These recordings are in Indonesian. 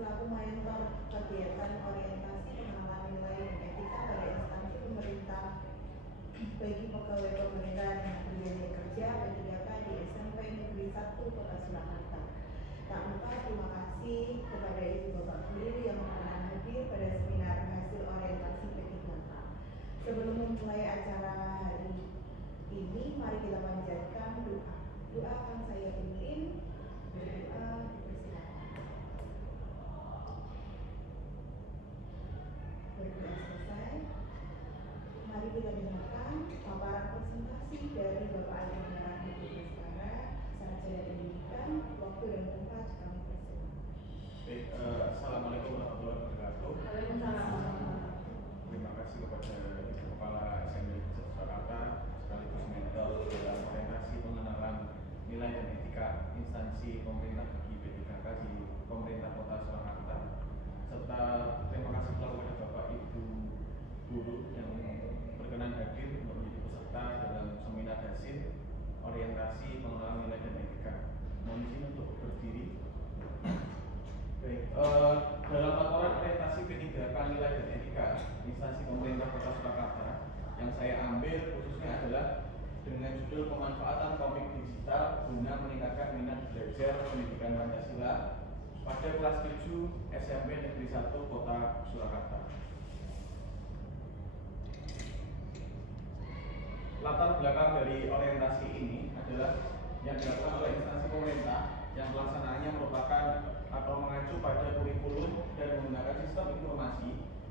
selaku mentor kegiatan orientasi pengenalan nilai dan etika pada instansi pemerintah bagi pegawai pemerintahan yang berjanji kerja P3K di SMP Negeri 1 Kota Surakarta. Tak lupa terima kasih kepada Ibu Bapak Guru yang berkenan hadir pada seminar hasil orientasi P3K. Sebelum memulai acara hari ini, mari kita panjatkan doa. Doa akan saya pimpin. Berdoa, dipersilakan. Berdoa selesai. Mari kita dengarkan paparan presentasi dari Bapak Ali Muhammad Hadi Baskara, Sarjana Pendidikan. Waktu dan tempat kami persilakan. Assalamualaikum warahmatullahi wabarakatuh. Waalaikumsalam. Terima kasih kepada Ibu Kepala SMP Surakarta sekaligus mentor dalam orientasi pengenalan nilai dan etika instansi pemerintah bagi P3K di pemerintah Kota Surakarta, serta terima kasih pula kepada Bapak Ibu Guru yang berkenan hadir untuk menjadi peserta dalam seminar hasil orientasi pengenalan nilai dan etika. Mohon izin untuk berdiri. Baik, dalam laporan orientasi P3K nilai dan etika instansi pemerintah Kota Surakarta yang saya ambil khususnya adalah dengan judul pemanfaatan komik digital guna meningkatkan minat belajar pendidikan Pancasila pada kelas 7 SMP Negeri 1 Kota Surakarta. Latar belakang dari orientasi ini adalah yang dilakukan oleh instansi pemerintah yang pelaksanaannya merupakan atau mengacu pada kurikulum dan menggunakan sistem informasi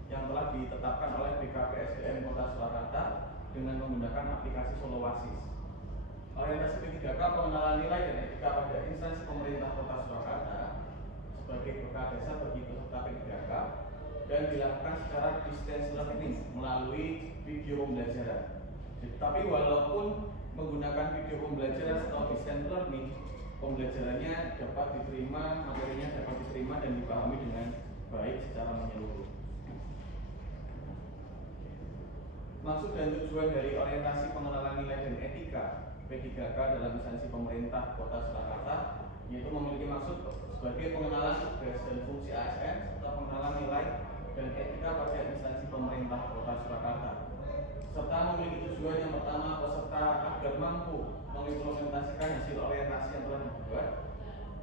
yang telah ditetapkan oleh BKPSDM Kota Surakarta dengan menggunakan aplikasi Solowasis. Orientasi P3K pengenalan nilai dan etika pada instansi pemerintah Kota Surakarta sebagai bekal dasar bagi peserta P3K dan dilakukan secara distance learning melalui video pembelajaran. Tapi walaupun menggunakan video pembelajaran atau distance learning, pembelajarannya dapat diterima, materinya dapat diterima dan dipahami dengan baik secara menyeluruh. Maksud dan tujuan dari orientasi pengenalan nilai dan etika P3K dalam instansi pemerintah Kota Surakarta yaitu memiliki maksud sebagai pengenalan tugas dan fungsi ASN serta pengenalan nilai dan etika pada instansi pemerintah Kota Surakarta, serta memiliki tujuan yang pertama peserta agar mampu mengimplementasikan hasil orientasi yang telah dibuat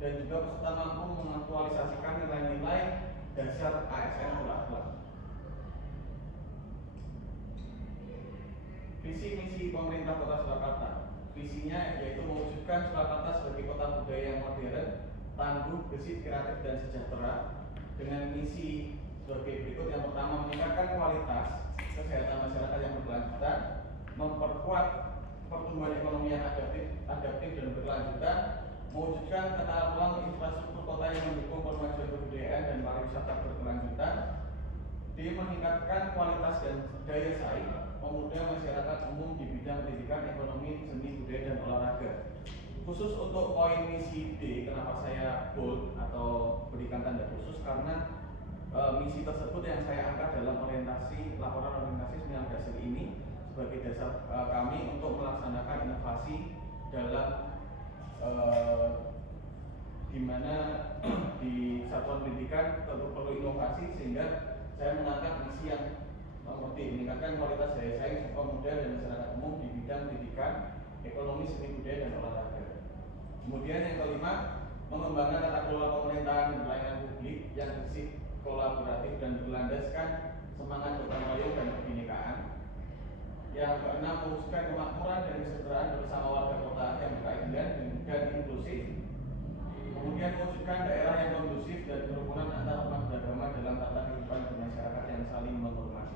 dan juga peserta mampu mengaktualisasikan nilai-nilai dasar ASN berakhlak. Visi misi pemerintah Kota Surakarta. Visinya yaitu mewujudkan Surakarta sebagai kota budaya yang modern, tangguh, gesit, kreatif dan sejahtera dengan misi sebagai berikut. Yang pertama, meningkatkan kualitas kesehatan masyarakat yang berkelanjutan, memperkuat pertumbuhan ekonomi yang adaptif dan berkelanjutan, mewujudkan tata ruang infrastruktur kota yang mendukung kemajuan kebudayaan dan pariwisata berkelanjutan, meningkatkan kualitas dan daya saing pemuda masyarakat umum di bidang pendidikan, ekonomi, seni, budaya dan olahraga. Khusus untuk poin misi D, kenapa saya bold atau berikan tanda khusus karena misi tersebut yang saya angkat dalam laporan orientasi seminar hasil ini sebagai dasar kami untuk melaksanakan inovasi dalam di mana di satuan pendidikan perlu inovasi, sehingga saya mengangkat misi yang meningkatkan kualitas daya saing pemuda dan masyarakat umum di bidang pendidikan, ekonomi, seni, budaya dan olahraga. Kemudian yang kelima, mengembangkan tata kelola pemerintahan dan pelayanan publik yang bersih, kolaboratif dan berlandaskan semangat gotong royong dan kebinekaan. Yang keenam, mewujudkan kemakmuran dan kesejahteraan bersama warga kota yang berkeadilan dan inklusif. Kemudian mewujudkan daerah yang kondusif dan kerukunan antar umat beragama dalam tata kehidupan bermasyarakat yang saling menghormati.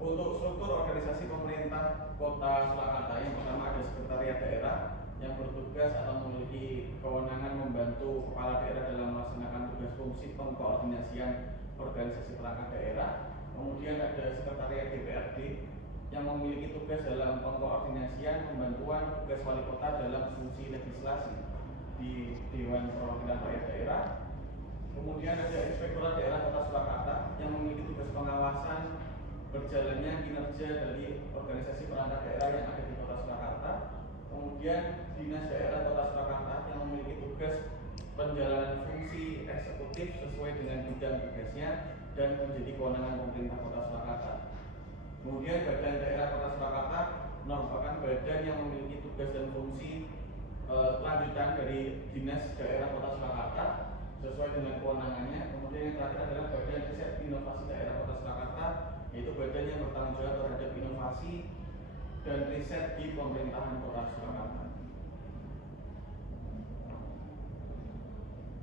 Untuk struktur organisasi pemerintah Kota Surakarta, yang pertama ada sekretariat daerah yang bertugas atau memiliki kewenangan membantu kepala daerah dalam melaksanakan tugas fungsi pengkoordinasian organisasi perangkat daerah. Kemudian ada sekretariat DPRD yang memiliki tugas dalam pengkoordinasian pembantuan tugas wali kota dalam fungsi legislasi di Dewan Perwakilan Rakyat Daerah. Kemudian ada Inspektorat Daerah Kota Surakarta yang memiliki tugas pengawasan berjalannya kinerja dari organisasi perangkat daerah yang ada di Kota Surakarta. Kemudian Dinas Daerah Kota Surakarta yang memiliki tugas penjalanan fungsi eksekutif sesuai dengan bidang tugasnya dan menjadi kewenangan pemerintah Kota Surakarta. Kemudian Badan Daerah Kota Surakarta merupakan badan yang memiliki tugas dan fungsi lanjutan dari Dinas Daerah Kota Surakarta sesuai dengan kewenangannya. Kemudian yang terakhir adalah Badan Riset Inovasi Daerah Kota Surakarta, yaitu badan yang bertanggung jawab terhadap inovasi dan riset di pemerintahan Kota Surakarta.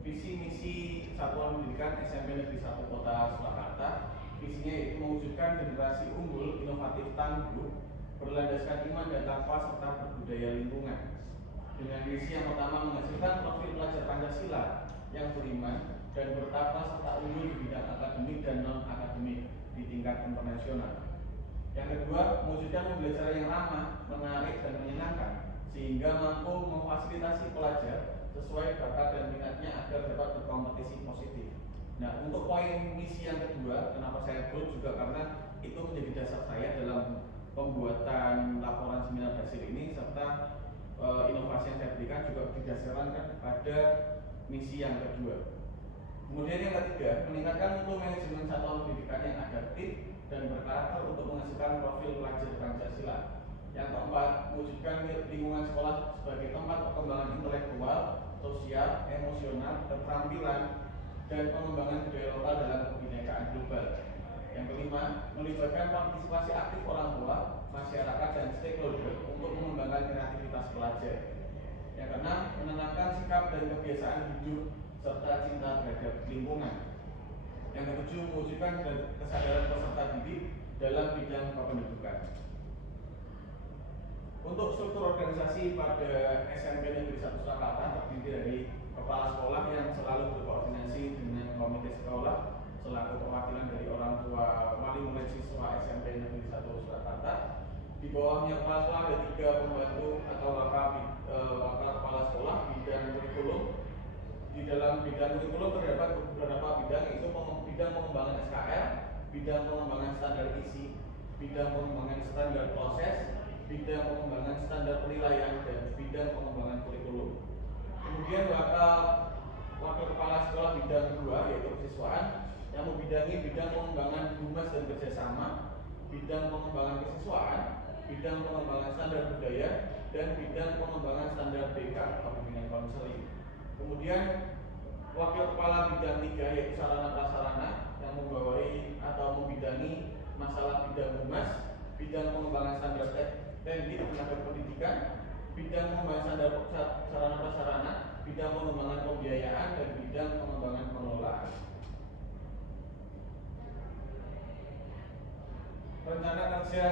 Visi misi Satuan Pendidikan SMP Negeri 1 Kota Surakarta, visinya yaitu mewujudkan generasi unggul, inovatif, tangguh, berlandaskan iman dan takwa serta berbudaya lingkungan. Dengan misi yang pertama, menghasilkan profil pelajar Pancasila yang beriman dan bertakwa serta unggul di bidang akademik dan non akademik di tingkat internasional. Yang kedua, mewujudkan pembelajaran yang ramah, menarik dan menyenangkan sehingga mampu memfasilitasi pelajar sesuai bakat dan minatnya agar dapat berkompetisi positif. Nah, untuk poin misi yang kedua, kenapa saya bold juga karena itu menjadi dasar saya dalam pembuatan laporan seminar hasil ini, serta inovasi yang saya berikan juga didasarkan pada misi yang kedua. Kemudian yang ketiga, meningkatkan mutu manajemen satuan pendidikan yang adaptif dan berkarakter untuk menghasilkan profil pelajar Pancasila. Yang keempat, mewujudkan lingkungan sekolah sebagai tempat perkembangan intelektual, sosial, emosional, keterampilan, dan pengembangan budaya lokal dalam kebinekaan global. Yang kelima, melibatkan partisipasi aktif orang tua, masyarakat, dan stakeholder untuk mengembangkan kreativitas pelajar. Yang keenam, menanamkan sikap dan kebiasaan hidup serta cinta terhadap lingkungan. Yang ketujuh, mewujudkan kesadaran peserta didik dalam bidang kependudukan. Untuk struktur organisasi pada SMP Negeri 1 Surakarta terdiri dari kepala sekolah yang selalu berkoordinasi dengan komite sekolah selaku perwakilan dari orang tua wali murid siswa SMP Negeri 1 Surakarta. Di bawahnya kepala sekolah ada 3 pembantu atau wakil kepala sekolah bidang kurikulum. Di dalam bidang kurikulum terdapat beberapa bidang, yaitu bidang pengembangan SKL, bidang pengembangan standar isi, bidang pengembangan standar proses, bidang pengembangan standar penilaian, dan bidang pengembangan kurikulum. Kemudian wakil kepala sekolah bidang 2 yaitu kesiswaan yang membidangi bidang pengembangan humas dan kerjasama, bidang pengembangan kesiswaan, bidang pengembangan standar budaya, dan bidang pengembangan standar BK atau bimbingan konseling. Kemudian wakil kepala bidang 3 yaitu sarana prasarana yang membawahi atau membidangi masalah bidang humas, bidang pengembangan standar teknik tenaga pendidikan, bidang pengembangan standar sarana prasarana, bidang pengembangan pembiayaan, dan bidang pengembangan pengelolaan. Rencana kerja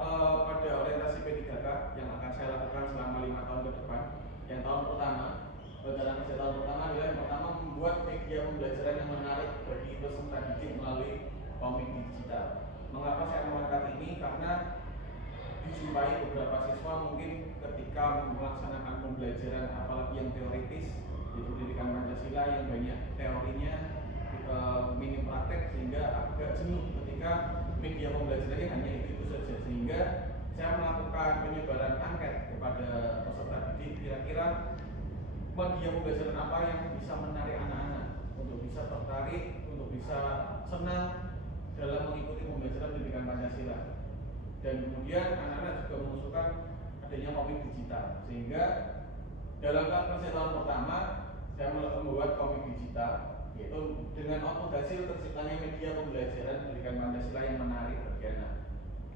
pada orientasi P3K yang akan saya lakukan selama 5 tahun ke depan. Yang tahun pertama, rencana kerja tahun pertama adalah yang pertama membuat media pembelajaran yang menarik bagi peserta didik melalui komik digital. Mengapa saya mengangkat ini? Karena dijumpai beberapa siswa mungkin ketika melaksanakan pembelajaran apalagi yang teoritis, yaitu pendidikan Pancasila yang banyak teorinya minim praktek, sehingga agak jenuh ketika media pembelajarannya hanya itu saja. Sehingga saya melakukan penyebaran angket kepada peserta didik, kira-kira media pembelajaran apa yang bisa menarik anak-anak untuk bisa tertarik, untuk bisa senang dalam mengikuti pembelajaran pendidikan Pancasila. Dan kemudian anak-anak juga mengusulkan adanya komik digital, sehingga dalam kerja tahun pertama saya membuat komik digital, yaitu dengan output hasil terciptanya media pembelajaran pendidikan Pancasila yang menarik bagi anak.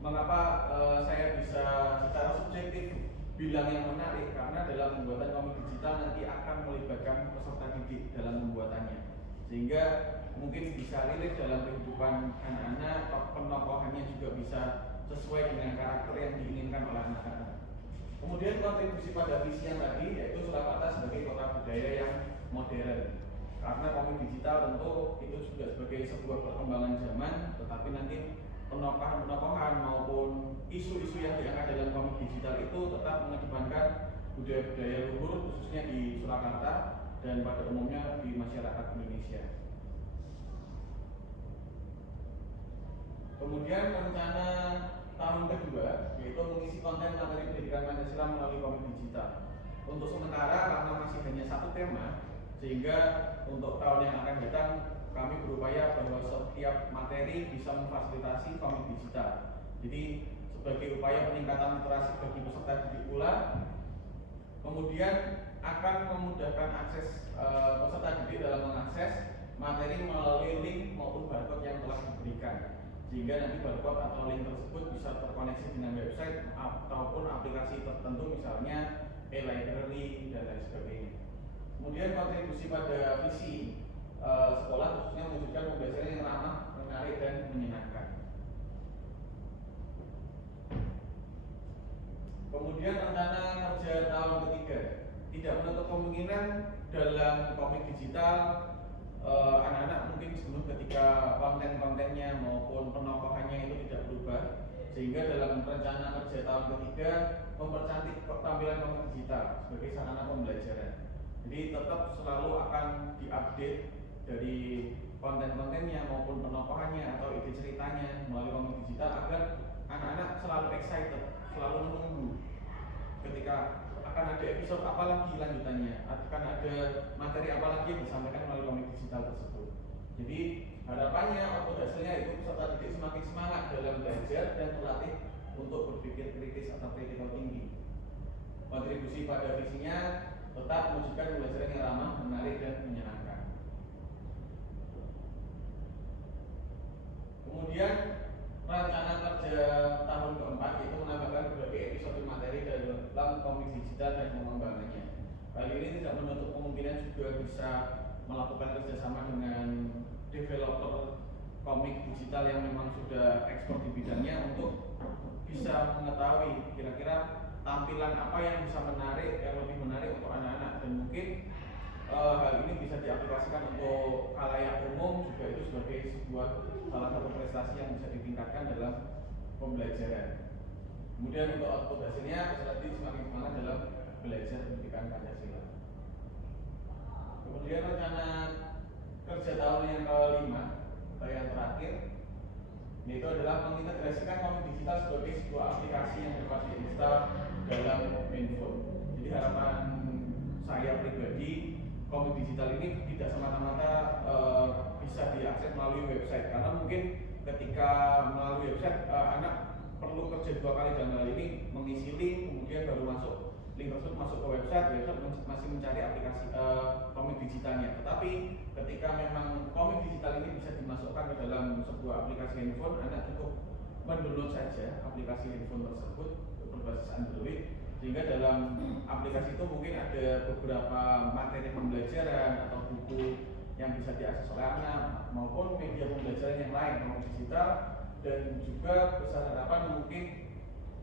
Mengapa saya bisa secara subjektif bilang yang menarik? Karena dalam pembuatan komik digital nanti akan melibatkan peserta didik dalam pembuatannya, sehingga mungkin bisa relate dalam kehidupan anak-anak, penokohannya juga bisa sesuai dengan karakter yang diinginkan oleh anak-anak. Kemudian kontribusi pada visi yang tadi, yaitu Surakarta sebagai kota budaya yang modern. Karena komik digital tentu itu juga sebagai sebuah perkembangan zaman, tetapi nanti penokohan maupun isu-isu yang diangkat dalam komik digital itu tetap mengedepankan budaya-budaya luhur, khususnya di Surakarta dan pada umumnya di masyarakat Indonesia. Kemudian rencana tahun kedua yaitu mengisi konten materi pendidikan Pancasila melalui komik digital. Untuk sementara karena masih hanya satu tema, Sehingga untuk tahun yang akan datang kami berupaya bahwa setiap materi bisa memfasilitasi komik digital. Jadi sebagai upaya peningkatan literasi bagi peserta didik pula, kemudian akan memudahkan akses peserta didik dalam mengakses materi melalui link maupun barcode yang telah diberikan, sehingga nanti barcode atau link tersebut bisa terkoneksi dengan website ataupun aplikasi tertentu, misalnya e-library dan lain sebagainya. Kemudian kontribusi pada visi sekolah khususnya mewujudkan pembelajaran yang ramah, menarik dan menyenangkan. Kemudian rencana kerja tahun ketiga, tidak menutup kemungkinan dalam komik digital anak-anak mungkin sebelum ketika konten-kontennya maupun penokohannya itu tidak berubah, sehingga dalam rencana kerja tahun ketiga mempercantik tampilan komik digital sebagai sarana pembelajaran. Jadi tetap selalu akan diupdate dari konten-kontennya maupun penokohannya atau ide ceritanya melalui komik digital agar anak-anak selalu excited, selalu menunggu ketika akan ada episode apa lagi lanjutannya, akan ada materi apa lagi yang disampaikan melalui komik digital tersebut. Jadi harapannya output hasilnya itu peserta didik semakin semangat dalam belajar dan terlatih untuk berpikir kritis atau critical thinking. Kontribusi pada visinya tetap mewujudkan pembelajaran yang ramah, menarik dan menyenangkan. Kemudian rencana kerja tahun keempat itu menambahkan berbagai episode materi dalam komik digital dan pengembangannya. Hal ini tidak menutup kemungkinan juga bisa melakukan kerjasama dengan developer komik digital yang memang sudah ekspor di bidangnya untuk bisa mengetahui kira-kira tampilan apa yang bisa menarik, yang lebih menarik untuk anak-anak, dan mungkin hal ini bisa diaplikasikan untuk khalayak umum juga, itu sebagai sebuah salah satu prestasi yang bisa ditingkatkan dalam pembelajaran. Kemudian untuk output hasilnya peserta didik semakin semangat dalam belajar pendidikan Pancasila. Kemudian rencana kerja tahun yang kelima atau yang terakhir, yaitu adalah mengintegrasikan komik digital sebagai sebuah aplikasi yang dapat diinstal dalam handphone. Jadi harapan saya pribadi, komik digital ini tidak semata-mata bisa diakses melalui website, karena mungkin ketika melalui website anak perlu kerja dua kali dalam hal ini, mengisi link kemudian baru masuk link tersebut masuk ke website masih mencari aplikasi komik digitalnya. Tetapi ketika memang komik digital ini bisa dimasukkan ke dalam sebuah aplikasi handphone, anak cukup mendownload saja aplikasi handphone tersebut berbasis Android, sehingga dalam aplikasi itu mungkin ada beberapa materi pembelajaran atau buku yang bisa diakses oleh anak maupun media pembelajaran yang lain komik digital, dan juga besar harapan mungkin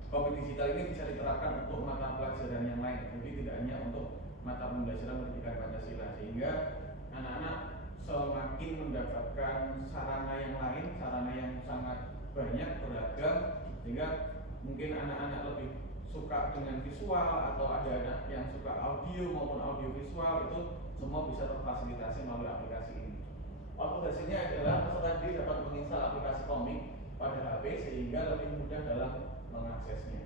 komik digital ini bisa diterapkan untuk mata pelajaran yang lain, jadi tidak hanya untuk mata pembelajaran pendidikan Pancasila, sehingga anak-anak semakin mendapatkan sarana yang lain, sarana yang sangat banyak beragam, sehingga mungkin anak-anak lebih suka dengan visual atau ada anak yang suka audio maupun audio visual, itu semua bisa terfasilitasi melalui aplikasi ini. Output hasilnya adalah peserta didik dapat menginstal aplikasi komik pada HP sehingga lebih mudah dalam mengaksesnya.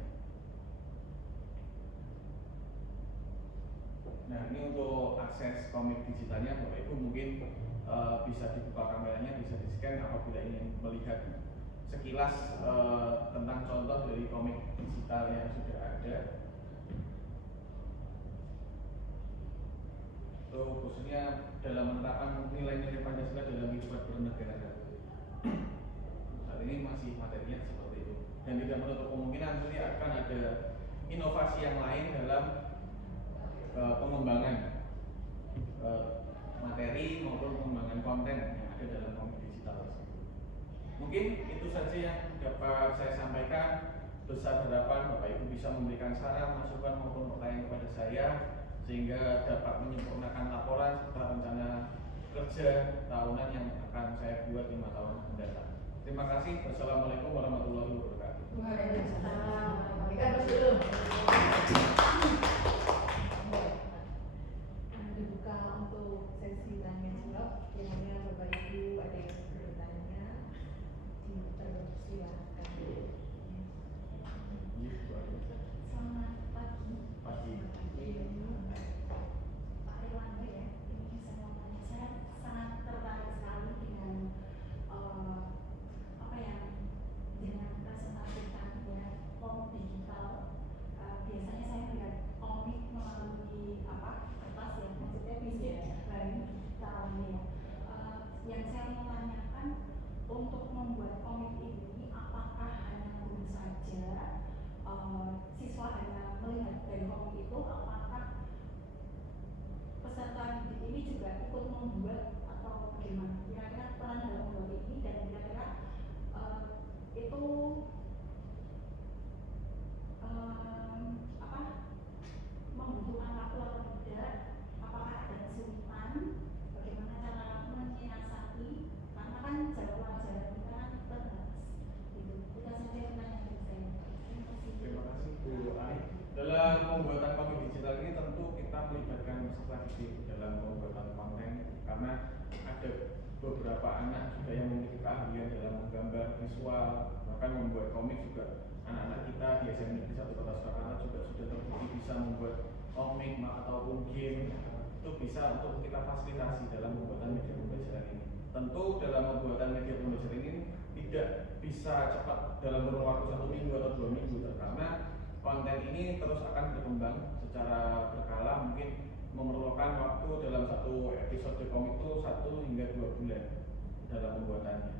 Nah, ini untuk akses komik digitalnya, Bapak Ibu mungkin bisa dibuka kameranya, bisa di-scan apabila ingin melihat sekilas tentang contoh dari komik digital yang sudah ada. Itu khususnya dalam menerapkan nilai-nilai Pancasila dalam kehidupan bernegara. Saat ini masih materinya seperti itu, dan tidak menutup kemungkinan nanti akan ada inovasi yang lain dalam pengembangan materi maupun pengembangan konten yang ada dalam komik digital tersebut. Mungkin itu saja yang dapat saya sampaikan. Besar harapan Bapak Ibu bisa memberikan saran, masukan maupun pertanyaan kepada saya, sehingga dapat menyempurnakan laporan serta rencana kerja tahunan yang akan saya buat 5 tahun mendatang. Terima kasih. Wassalamualaikum warahmatullahi wabarakatuh. Waalaikumsalam. Dulu. Dibuka untuk sesi tanya jawab. Kiranya Bapak Ibu ada yang bertanya, dipersilakan. Selamat pagi. Pagi. Pak Erlangga ya, ini bagaimana kira-kira peran dalam membuat ini dan kira-kira itu apa membutuhkan waktu atau tidak, apakah ada kesulitan, bagaimana cara menyiasati, karena kan jam pelajaran kita kan terbatas gitu. Itu saja pertanyaan dari saya. Terima kasih. Terima kasih Bu Ani. Dalam pembuatan komik digital ini tentu kita melibatkan strategi dalam pembuatan konten karena ada beberapa anak juga yang memiliki keahlian dalam menggambar visual, bahkan membuat komik juga. Anak-anak kita di SMA Negeri 1 Kota Surakarta juga sudah terbukti bisa membuat komik ataupun game. Itu bisa untuk kita fasilitasi dalam pembuatan media pembelajaran ini. Tentu dalam pembuatan media pembelajaran ini tidak bisa cepat dalam kurun waktu 1 minggu atau 2 minggu, karena konten ini terus akan berkembang secara berkala, mungkin memerlukan waktu dalam satu episode komik itu 1 hingga 2 bulan dalam pembuatannya.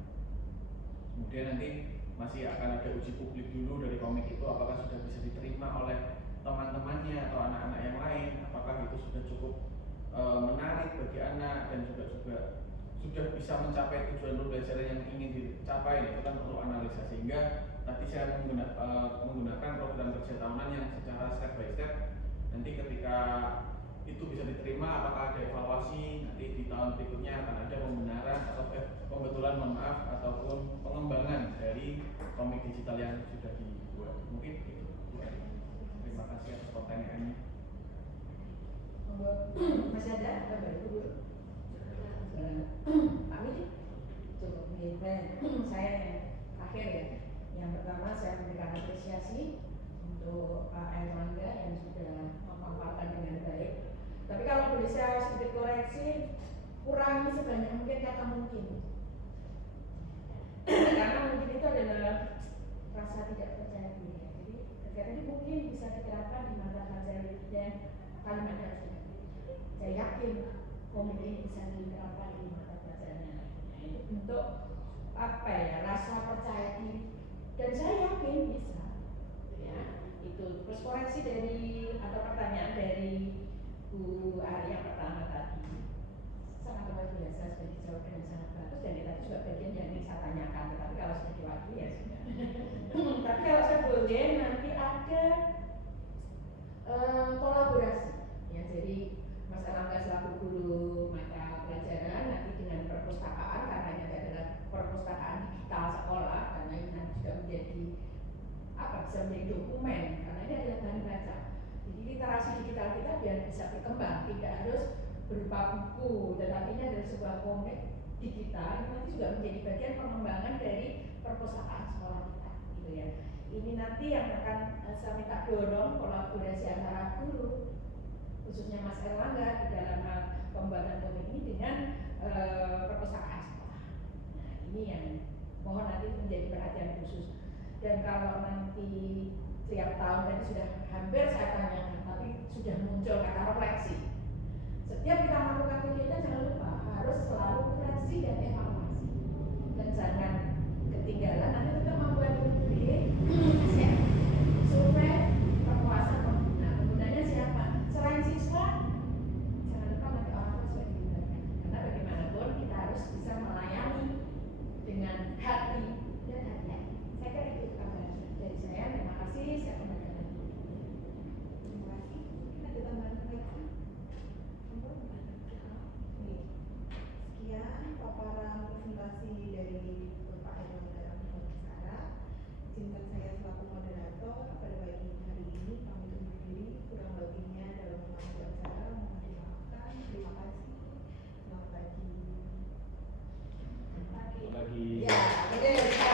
Kemudian nanti masih akan ada uji publik dulu dari komik itu, apakah sudah bisa diterima oleh teman-temannya atau anak-anak yang lain, apakah itu sudah cukup menarik bagi anak dan juga sudah bisa mencapai tujuan pembelajaran yang ingin dicapai. Itu kan perlu analisa, sehingga tadi saya menggunakan program kerja tahunan yang secara step by step. Nanti ketika itu bisa diterima, apakah ada evaluasi, nanti di tahun berikutnya akan ada pembenaran atau pembetulan, mohon maaf, ataupun pengembangan dari komik digital yang sudah dibuat. Mungkin itu. Terima kasih atas pertanyaannya. Masih ada? Baru dulu. Pak Widi, cukup saya yang akhir ya. Yang pertama saya memberikan apresiasi untuk Pak Erlangga yang sudah memaparkan dengan baik. Tapi kalau boleh saya sedikit koreksi, kurangi sebanyak mungkin kata mungkin. Karena mungkin itu adalah rasa tidak percaya diri. Jadi kegiatan ini mungkin bisa diterapkan di mata pelajaran dan kalimatnya harus diganti. Saya yakin komik ini bisa diterapkan di mata pelajarannya. Nah, itu bentuk apa ya, rasa percaya diri. Dan saya yakin bisa. Ya, itu terus koreksi dari atau pertanyaan dari Bu Ari yang pertama tadi sangat luar biasa, sudah dijawab dengan sangat bagus, dan itu juga bagian yang ingin saya tanyakan. Tetapi kalau sudah diwakili ya sudah. Tapi kalau saya boleh, nanti ada kolaborasi ya, jadi Mas Erlangga selaku guru mata pelajaran nanti dengan perpustakaan, karena ini adalah perpustakaan digital sekolah, karena ini nanti juga menjadi bisa menjadi dokumen, karena ini adalah bahan baca. Jadi literasi digital kita biar bisa berkembang, tidak harus berupa buku, tetapi ini adalah sebuah komik digital. Ini nanti juga menjadi bagian pengembangan dari perpustakaan sekolah kita, gitu ya. Ini nanti yang akan saya minta dorong kolaborasi antara guru, khususnya Mas Erlangga di dalam pembuatan komik ini dengan perpustakaan sekolah. Nah, ini yang mohon nanti menjadi perhatian khusus. Dan kalau nanti setiap tahun tadi sudah hampir saya tanyakan, tapi sudah muncul kata refleksi. Setiap kita melakukan kegiatan jangan lupa harus selalu refleksi dan evaluasi. Dan jangan ketinggalan, nanti kita membuat survei perpuasan pengguna. Penggunanya siapa? Selain siswa, jangan lupa nanti orang tua juga dilibatkan. Karena bagaimanapun kita harus bisa melayani dengan hati dan hati-hati. Saya kira itu kabar dari saya. Terima kasih. Saya kembalikan lagi. Terima kasih. Mungkin ada tambahan lagi? Sekian paparan presentasi dari